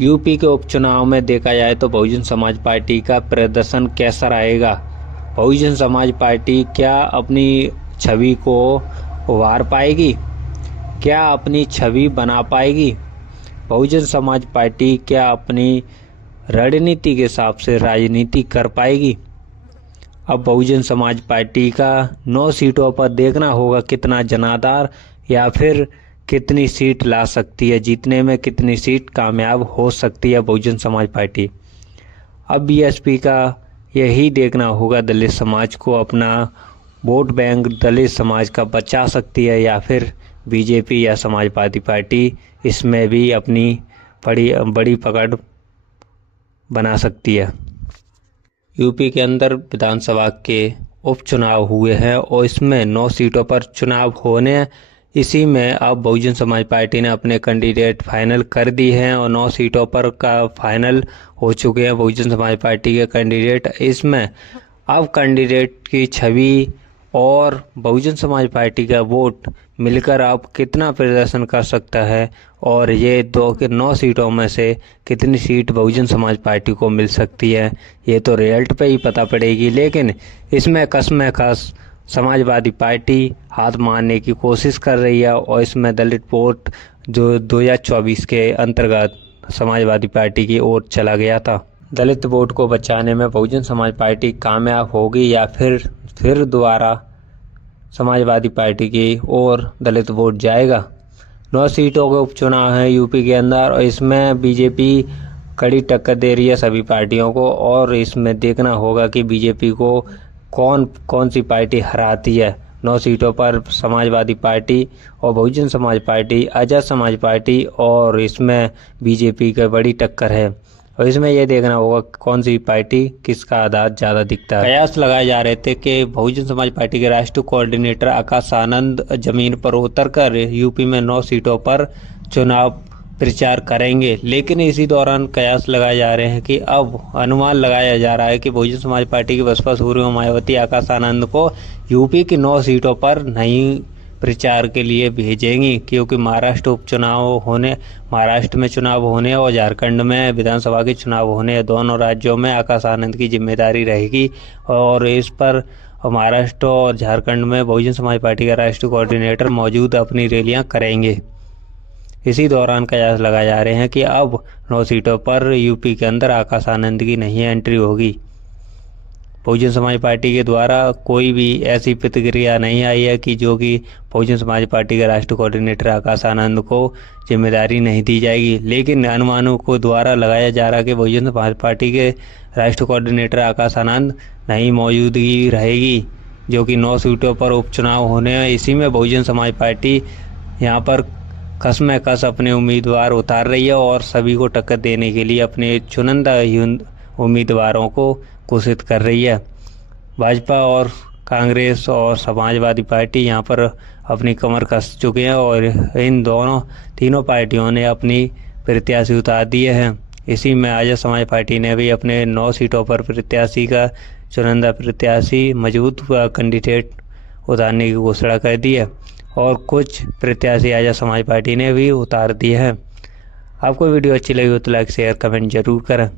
UP के उपचुनाव में देखा जाए तो बहुजन समाज पार्टी का प्रदर्शन कैसा रहेगा। बहुजन समाज पार्टी क्या अपनी छवि को उभार पाएगी, क्या अपनी छवि बना पाएगी। बहुजन समाज पार्टी क्या अपनी रणनीति के हिसाब से राजनीति कर पाएगी। अब बहुजन समाज पार्टी का 9 सीटों पर देखना होगा कितना जनाधार या फिर कितनी सीट ला सकती है, जीतने में कितनी सीट कामयाब हो सकती है बहुजन समाज पार्टी। अब बीएसपी का यही देखना होगा दलित समाज को अपना वोट बैंक दलित समाज का बचा सकती है या फिर बीजेपी या समाजवादी पार्टी इसमें भी अपनी बड़ी पकड़ बना सकती है। यूपी के अंदर विधानसभा के उपचुनाव हुए हैं और इसमें 9 सीटों पर चुनाव होने हैं। इसी में अब बहुजन समाज पार्टी ने अपने कैंडिडेट फाइनल कर दी हैं और 9 सीटों पर का फाइनल हो चुके हैं बहुजन समाज पार्टी के कैंडिडेट। इसमें अब कैंडिडेट की छवि और बहुजन समाज पार्टी का वोट मिलकर अब कितना प्रदर्शन कर सकता है और ये 2 के 9 सीटों में से कितनी सीट बहुजन समाज पार्टी को मिल सकती है, ये तो रिजल्ट पे ही पता पड़ेगी। लेकिन इसमें कसम-ए-खास समाजवादी पार्टी हाथ मारने की कोशिश कर रही है और इसमें दलित वोट जो 2024 के अंतर्गत समाजवादी पार्टी की ओर चला गया था। दलित वोट को बचाने में बहुजन समाज पार्टी कामयाब होगी या फिर दोबारा समाजवादी पार्टी की ओर दलित वोट जाएगा। 9 सीटों के उपचुनाव हैं यूपी के अंदर और इसमें बीजेपी कड़ी टक्कर दे रही है सभी पार्टियों को और इसमें देखना होगा कि बीजेपी को कौन सी पार्टी हराती है। 9 सीटों पर समाजवादी पार्टी और बहुजन समाज पार्टी, आज़ाद समाज पार्टी और इसमें बीजेपी का बड़ी टक्कर है और इसमें यह देखना होगा कौन सी पार्टी किसका आधार ज़्यादा दिखता है। कयास लगाए जा रहे थे कि बहुजन समाज पार्टी के राष्ट्रीय कोऑर्डिनेटर आकाश आनंद जमीन पर उतरकर यूपी में 9 सीटों पर चुनाव प्रचार करेंगे, लेकिन इसी दौरान कयास लगाए जा रहे हैं कि अब अनुमान लगाया जा रहा है कि बहुजन समाज पार्टी की बसपा सुप्रीमो मायावती आकाश आनंद को यूपी की 9 सीटों पर नहीं प्रचार के लिए भेजेंगी, क्योंकि महाराष्ट्र में चुनाव होने और झारखंड में विधानसभा के चुनाव होने, दोनों राज्यों में आकाश आनंद की जिम्मेदारी रहेगी और इस पर महाराष्ट्र और झारखंड में बहुजन समाज पार्टी का राष्ट्रीय कोऑर्डिनेटर मौजूद अपनी रैलियां करेंगे। इसी दौरान कयास लगाए जा रहे हैं कि अब 9 सीटों पर यूपी के अंदर आकाश आनंद की नहीं एंट्री होगी। बहुजन समाज पार्टी के द्वारा कोई भी ऐसी प्रतिक्रिया नहीं आई है कि जो कि बहुजन समाज पार्टी के राष्ट्रीय कोऑर्डिनेटर आकाश आनंद को जिम्मेदारी नहीं दी जाएगी, लेकिन अनुमानों को द्वारा लगाया जा रहा है कि बहुजन समाज पार्टी के राष्ट्रीय कोऑर्डिनेटर आकाश आनंद नहीं मौजूदगी रहेगी, जो कि 9 सीटों पर उपचुनाव होने हैं। इसी में बहुजन समाज पार्टी यहाँ पर कसम-ए-कस अपने उम्मीदवार उतार रही है और सभी को टक्कर देने के लिए अपने चुनिंदा उम्मीदवारों को घोषित कर रही है। भाजपा और कांग्रेस और समाजवादी पार्टी यहाँ पर अपनी कमर कस चुके हैं और इन तीनों पार्टियों ने अपनी प्रत्याशी उतार दिए हैं। इसी में आज़ाद समाज पार्टी ने भी अपने 9 सीटों पर प्रत्याशी का चुनिंदा प्रत्याशी मजबूत कैंडिडेट उतारने की घोषणा कर दी है और कुछ प्रत्याशी आज़ाद समाज पार्टी ने भी उतार दिए हैं। आपको वीडियो अच्छी लगी हो तो लाइक शेयर कमेंट जरूर करें।